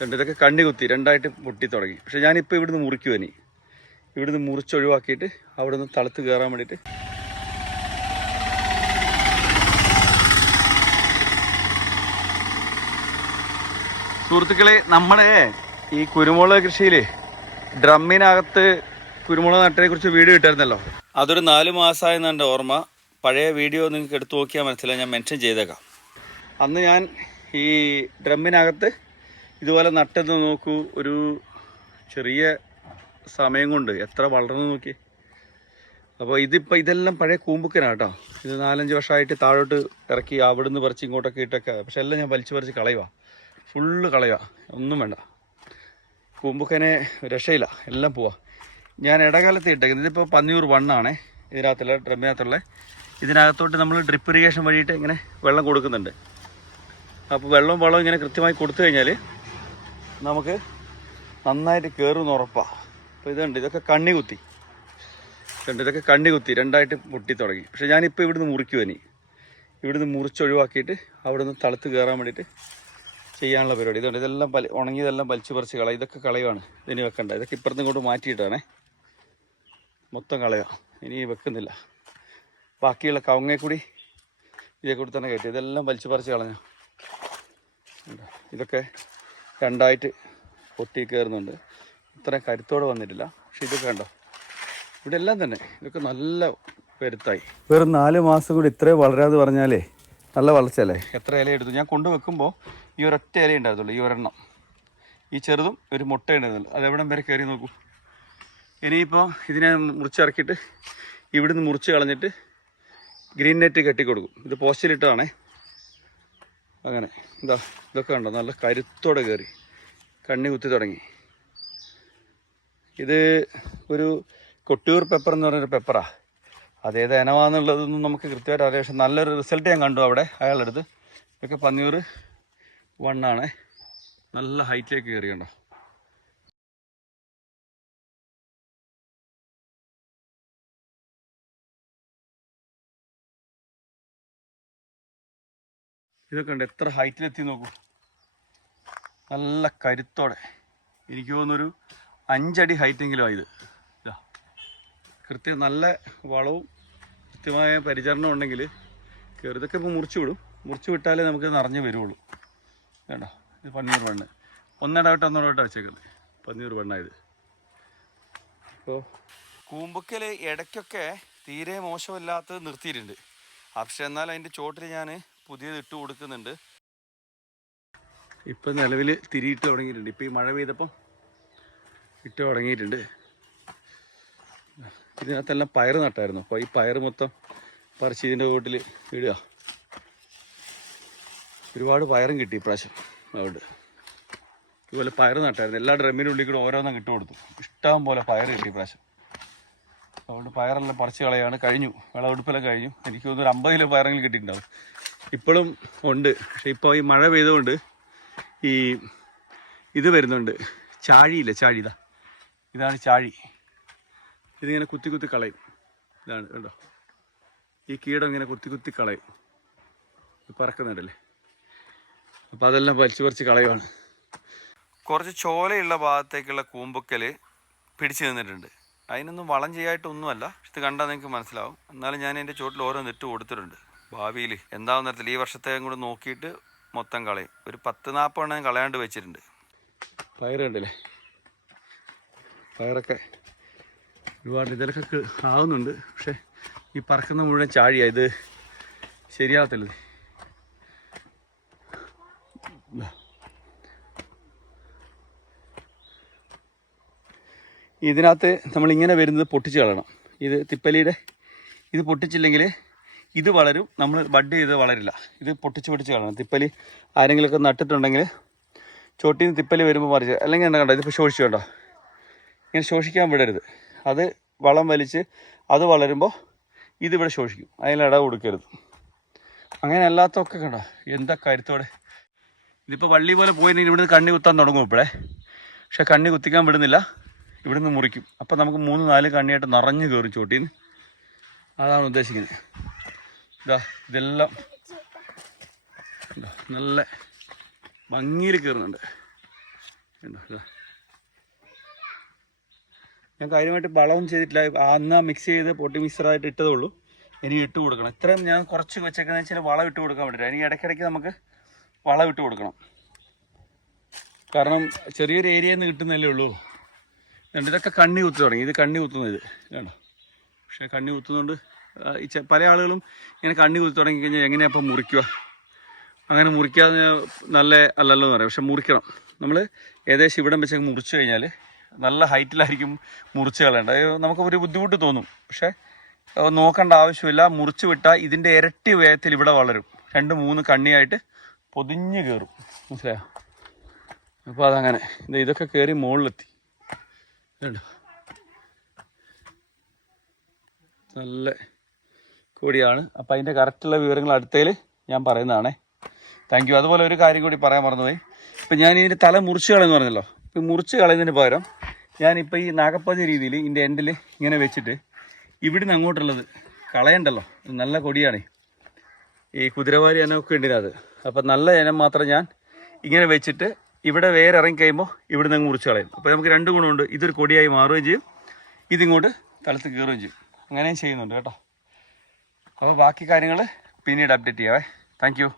കണ്ടു, ഇതൊക്കെ കണ്ണി കുത്തി രണ്ടായിട്ട് പൊട്ടി തുടങ്ങി. പക്ഷെ ഞാനിപ്പോൾ ഇവിടുന്ന് മുറിക്കുവനി, ഇവിടുന്ന് മുറിച്ചൊഴിവാക്കിയിട്ട് അവിടെ നിന്ന് തളുത്ത് കയറാൻ വേണ്ടിയിട്ട്. സുഹൃത്തുക്കളെ, നമ്മുടെ ഈ കുരുമുളക് കൃഷിയിൽ ഡ്രമ്മിനകത്ത് കുരുമുളക് നട്ടതിനെ കുറിച്ച് വീഡിയോ ഇട്ടായിരുന്നല്ലോ. അതൊരു 4 മാസമായെന്ന് എൻ്റെ ഓർമ്മ. പഴയ വീഡിയോ നിങ്ങൾക്ക് എടുത്തു നോക്കിയാൽ മനസ്സിലായി, ഞാൻ മെൻഷൻ ചെയ്തേക്കാം. അന്ന് ഞാൻ ഈ ഡ്രമ്മിനകത്ത് ഇതുപോലെ നട്ടെന്ന് നോക്കൂ, ഒരു ചെറിയ സമയം കൊണ്ട് എത്ര വളർന്നു നോക്കി. അപ്പോൾ ഇതെല്ലാം പഴയ കൂമ്പുക്കനാണ് കേട്ടോ. ഇത് 4-5 വർഷമായിട്ട് താഴോട്ട് ഇറക്കി അവിടുന്ന് പറിച്ച് ഇങ്ങോട്ടൊക്കെ ഇട്ടൊക്കെ, പക്ഷെ എല്ലാം ഞാൻ വലിച്ചു പറിച്ച് കളയുക, ഫുള്ള് കളയുക, ഒന്നും വേണ്ട. കൂമ്പുക്കനെ രക്ഷയില്ല, എല്ലാം പോവാ. ഞാൻ ഇടകാലത്ത് ഇട്ടേക്കുന്നത് ഇതിപ്പോൾ പന്നിയൂർ 1 ആണേ, ഇതിനകത്തുള്ള ഡ്രമ്മിനകത്തുള്ള. ഇതിനകത്തോട്ട് നമ്മൾ ഡ്രിപ്പ് ഇറിഗേഷൻ വഴിയിട്ട് ഇങ്ങനെ വെള്ളം കൊടുക്കുന്നുണ്ട്. അപ്പോൾ വെള്ളവും വളവും ഇങ്ങനെ കൃത്യമായി കൊടുത്തു കഴിഞ്ഞാൽ നമുക്ക് നന്നായിട്ട് കയറുമെന്ന് ഉറപ്പാണ്. അപ്പോൾ ഇതുണ്ട്, ഇതൊക്കെ കണ്ണി കുത്തി, ഇതൊക്കെ കണ്ണി കുത്തി രണ്ടായിട്ട് പൊട്ടി തുടങ്ങി. പക്ഷെ ഞാനിപ്പോൾ ഇവിടുന്ന് മുറിക്കുവനി, ഇവിടുന്ന് മുറിച്ചൊഴിവാക്കിയിട്ട് അവിടെ നിന്ന് തളുത്ത് കയറാൻ വേണ്ടിയിട്ട് ചെയ്യാനുള്ള പരിപാടി. ഇതുണ്ട്, ഇതെല്ലാം ഉണങ്ങിയതെല്ലാം വലിച്ചു പറിച്ച് കളയും. ഇതൊക്കെ കളയുവാണ്, ഇനി വെക്കണ്ട. ഇതൊക്കെ ഇപ്പുറത്തും ഇങ്ങോട്ട് മാറ്റിയിട്ടാണേ, മൊത്തം കളയുക, ഇനി വെക്കുന്നില്ല. ബാക്കിയുള്ള കവുങ്ങേ കൂടി ഇതേ കൂടി തന്നെ കയറ്റി ഇതെല്ലാം വലിച്ചു പറിച്ച് കളഞ്ഞു. ഇതൊക്കെ രണ്ടായിട്ട് പൊട്ടി കയറുന്നുണ്ട്. ഇത്രയും കരുത്തോടെ വന്നിട്ടില്ല, പക്ഷെ ഇതൊക്കെ കണ്ടോ, ഇവിടെ എല്ലാം തന്നെ ഇതൊക്കെ നല്ല കരുത്തായി. വെറും 4 മാസം കൂടി ഇത്രയും വളരാതെ പറഞ്ഞാലേ നല്ല വളർച്ചയല്ലേ. എത്ര ഇല എടുത്തു ഞാൻ കൊണ്ടുവെക്കുമ്പോൾ ഈ ഒരൊറ്റ ഇല ഉണ്ടായിരുന്നുള്ളൂ, ഈ ഒരെണ്ണം. ഈ ചെറുതും ഒരു മുട്ട ഉണ്ടായിരുന്നുള്ളൂ. അതെവിടം വരെ കയറി നോക്കൂ. ഇനിയിപ്പോൾ ഇതിനെ മുറിച്ചിറക്കിയിട്ട് ഇവിടുന്ന് മുറിച്ച് കളഞ്ഞിട്ട് ഗ്രീൻ നെറ്റ് കെട്ടിക്കൊടുക്കും. ഇത് പോസ്റ്റിലിട്ടതാണേ. അങ്ങനെ ഇതൊക്കെ കണ്ടോ, നല്ല കരുത്തോടെ കയറി കണ്ണി കുത്തി തുടങ്ങി. ഇത് ഒരു കൊട്ടിയൂർ പെപ്പർ എന്ന് പറഞ്ഞൊരു പെപ്പറാണ്. അതേത് ഇനമാണെന്നുള്ളതൊന്നും നമുക്ക് കൃത്യമായിട്ട് അറിയാം, പക്ഷെ നല്ലൊരു റിസൾട്ട് ഞാൻ കണ്ടു അവിടെ അയാളുടെ അടുത്ത്. ഇതൊക്കെ പന്നിയൂർ 1 ആണേ, നല്ല ഹൈറ്റിലേക്ക് കയറി കണ്ടോ. ഇതൊക്കെ ഉണ്ട്, എത്ര ഹൈറ്റിലെത്തി നോക്കൂ, നല്ല കരുത്തോടെ. എനിക്ക് തോന്നുന്നൊരു 5 അടി ഹൈറ്റെങ്കിലും ആയത്. കൃത്യം നല്ല വളവും കൃത്യമായ പരിചരണം ഉണ്ടെങ്കിൽ കയറി. ഇതൊക്കെ ഇപ്പോൾ മുറിച്ച് വിട്ടാലേ നമുക്ക് നിറഞ്ഞ് വരുള്ളൂ. വേണ്ടോ, ഇത് പന്നിയൂർ 1, ഒന്നിടവിട്ട് വെച്ചേക്കുന്നത് പന്നിയൂർ 1 ആയത്. അപ്പോൾ കൂമ്പക്കൽ ഇടയ്ക്കൊക്കെ തീരെ മോശമില്ലാത്തത് നിർത്തിയിട്ടുണ്ട്. പക്ഷെ എന്നാൽ അതിൻ്റെ ചോട്ടിൽ ഞാൻ പുതിയത് ഇട്ട് കൊടുക്കുന്നുണ്ട്. ഇപ്പം നിലവിൽ തിരിയിട്ട് തുടങ്ങിയിട്ടുണ്ട്. ഇപ്പോൾ ഈ മഴ പെയ്തപ്പം ഇട്ട് തുടങ്ങിയിട്ടുണ്ട്. ഇതിനകത്തെല്ലാം പയർ നട്ടായിരുന്നു. അപ്പോൾ ഈ പയർ മൊത്തം പറിച്ച് ഇതിൻ്റെ കൂട്ടിൽ ഇടുക. ഒരുപാട് പയറും കിട്ടി ഇപ്രാവശ്യം. അതുകൊണ്ട് ഇതുപോലെ പയർ നട്ടായിരുന്നു. എല്ലാ ഡ്രമ്മിൻ്റെ ഉള്ളിൽ കൂടെ ഓരോന്നും ഇട്ട് കൊടുത്തു. ഇഷ്ടം പോലെ പയർ കിട്ടി ഇപ്രാവശ്യം. അതുകൊണ്ട് പയറെല്ലാം പറിച്ച് കളയാണ്. കഴിഞ്ഞു, വിളവെടുപ്പെല്ലാം കഴിഞ്ഞു. എനിക്ക് തോന്നുന്നു ഒരു 50 കിലോ പയറെങ്കിലും കിട്ടിയിട്ടുണ്ടാവും. ഇപ്പോഴും ഉണ്ട്, പക്ഷെ ഇപ്പോൾ ഈ മഴ പെയ്തുകൊണ്ട് ഈ ഇത് വരുന്നുണ്ട്, ചാഴിയില്ല, ചാഴി. ഇതാണ് ചാഴി. ഇതിങ്ങനെ കുത്തി കളയും. ഇതാണ് കണ്ടോ, ഈ കീടം ഇങ്ങനെ കുത്തി കളയും. പറക്കുന്നുണ്ടല്ലേ, അപ്പോൾ അതെല്ലാം വലിച്ചു പറിച്ച് കളയുവാണ്. കുറച്ച് ചോലയുള്ള ഭാഗത്തേക്കുള്ള കൂമ്പൊക്കൽ പിടിച്ചു നിന്നിട്ടുണ്ട്. അതിനൊന്നും വളം ചെയ്യായിട്ടൊന്നുമല്ല, ഇത് കണ്ടാൽ നിങ്ങൾക്ക് മനസ്സിലാവും. എന്നാലും ഞാൻ എൻ്റെ ചോട്ടിൽ ഓരോന്ന് ഇട്ട് കൊടുത്തിട്ടുണ്ട്. ഭാവിയിൽ എന്താവും തരത്തിൽ ഈ വർഷത്തെ കൂടെ നോക്കിയിട്ട് മൊത്തം കളയും. ഒരു 10-40 എണ്ണം കളയാണ്ട് വെച്ചിട്ടുണ്ട്. പയർ കണ്ടില്ലേ, പയറൊക്കെ ഒരുപാട് ഇതിലൊക്കെ ആവുന്നുണ്ട്. പക്ഷെ ഈ പറക്കുന്ന മുഴുവൻ ചാഴിയാണ്. ഇത് ശരിയാകത്തില്ല. ഇതിനകത്ത് നമ്മളിങ്ങനെ വരുന്നത് പൊട്ടിച്ച് കളയണം. ഇത് തിപ്പലിയുടെ ഇത് പൊട്ടിച്ചില്ലെങ്കിൽ ഇത് വളരും, നമ്മൾ ബഡ് ചെയ്ത് വളരില്ല. ഇത് പൊട്ടിച്ച് കളയണം. തിപ്പലി ആരെങ്കിലുമൊക്കെ നട്ടിട്ടുണ്ടെങ്കിൽ ചോട്ടിൽ നിന്ന് തിപ്പലി വരുമ്പോൾ മറിച്ച്, അല്ലെങ്കിൽ എന്താ കണ്ടോ, ഇതിപ്പോൾ ശോഷിച്ചു കണ്ടോ, ഇങ്ങനെ ശോഷിക്കാൻ വിടരുത്. അത് വളം വലിച്ച് അത് വളരുമ്പോൾ ഇതിവിടെ ശോഷിക്കും, അതിലിട കൊടുക്കരുത്. അങ്ങനെ അല്ലാത്തൊക്കെ കണ്ടോ എന്താ കരുത്തോടെ. ഇതിപ്പോൾ വള്ളി പോലെ പോയിട്ടുണ്ടെങ്കിൽ ഇവിടുന്ന് കണ്ണി കുത്താൻ തുടങ്ങും ഇപ്പോഴേ. പക്ഷെ കണ്ണി കുത്തിക്കാൻ വിടുന്നില്ല, ഇവിടുന്ന് മുറിക്കും. അപ്പം നമുക്ക് 3-4 കണ്ണിയായിട്ട് നിറഞ്ഞു കയറും ചോട്ടിന്ന്. അതാണ് ഉദ്ദേശിക്കുന്നത്. ഇതെല്ലാം നല്ല ഭംഗിയിൽ കയറുന്നുണ്ട്. ഞാൻ കാര്യമായിട്ട് വളവും ചെയ്തിട്ടില്ല. അന്ന് മിക്സ് ചെയ്ത് പൊട്ടി മിക്സറായിട്ട് ഇട്ടതേ ഉള്ളൂ. ഇനി ഇട്ട് കൊടുക്കണം. ഇത്രയും ഞാൻ കുറച്ച് വെച്ചേക്കുന്നത് വെച്ചാൽ വളം ഇട്ട് കൊടുക്കാൻ വേണ്ടിയിട്ട്. ഇനി ഇടയ്ക്കിടയ്ക്ക് നമുക്ക് വളം ഇട്ട് കൊടുക്കണം. കാരണം ചെറിയൊരു ഏരിയയിൽ നിന്ന് കിട്ടുന്നതല്ലേ ഉള്ളൂ. ഇതൊക്കെ കണ്ണി കുത്തി തുടങ്ങി. ഇത് കണ്ണി കുത്തുന്നത് വേണ്ട. പക്ഷേ കണ്ണി കുത്തുന്നതുകൊണ്ട് പല ആളുകളും ഇങ്ങനെ കണ്ണി കുത്തി തുടങ്ങി കഴിഞ്ഞാൽ എങ്ങനെയാണ് അപ്പം മുറിക്കുക? അങ്ങനെ മുറിക്കാതെ നല്ല അല്ലല്ലോ എന്ന് പറയാം. പക്ഷെ മുറിക്കണം. നമ്മൾ ഏകദേശം ഇവിടം വെച്ച് മുറിച്ച് കഴിഞ്ഞാൽ നല്ല ഹൈറ്റിലായിരിക്കും മുറിച്ച് കളയേണ്ടത്. നമുക്ക് ഒരു ബുദ്ധിമുട്ട് തോന്നും. പക്ഷേ നോക്കേണ്ട ആവശ്യമില്ല. മുറിച്ച് വിട്ടാൽ ഇതിൻ്റെ ഇരട്ടി വേഗത്തിൽ ഇവിടെ വളരും. 2-3 കണ്ണിയായിട്ട് പൊതിഞ്ഞ് കയറും. മനസ്സിലായോ? അപ്പോൾ അതങ്ങനെ ഇതൊക്കെ കയറി മുകളിലെത്തി. കേട്ടോ, നല്ല കൊടിയാണ്. അപ്പം അതിൻ്റെ കറക്റ്റുള്ള വിവരങ്ങൾ അടുത്തതിൽ ഞാൻ പറയുന്നതാണേ. Thank you. അതുപോലെ ഒരു കാര്യം കൂടി പറയാൻ മറന്നുപോയി. ഇപ്പം ഞാൻ ഇതിൻ്റെ തല മുറിച്ച് കളയെന്ന് പറഞ്ഞല്ലോ. ഇപ്പം മുറിച്ച് കളയുന്നതിന് പകരം ഞാനിപ്പോൾ ഈ നാഗപ്പതി രീതിയിൽ ഇതിൻ്റെ എൻഡിൽ ഇങ്ങനെ വെച്ചിട്ട് ഇവിടുന്ന് അങ്ങോട്ടുള്ളത് കളയണ്ടല്ലോ. നല്ല കൊടിയാണ്. ഈ കുതിരവാരി ഇനമൊക്കെ ഉണ്ടിനത്. അപ്പം നല്ല ഇനം മാത്രം ഞാൻ ഇങ്ങനെ വെച്ചിട്ട് ഇവിടെ വേറെ ഇറങ്ങി കഴിയുമ്പോൾ ഇവിടുന്ന് അങ്ങ് മുറിച്ച് കളയും. അപ്പോൾ നമുക്ക് 2 ഗുണമുണ്ട്. ഇതൊരു കൊടിയായി മാറുകയും ചെയ്യും, ഇതിങ്ങോട്ട് തലത്ത് കയറുകയും ചെയ്യും. അങ്ങനെയും ചെയ്യുന്നുണ്ട് കേട്ടോ. അപ്പോൾ ബാക്കി കാര്യങ്ങൾ പിന്നീട് അപ്ഡേറ്റ് ചെയ്യാവേ. Thank you.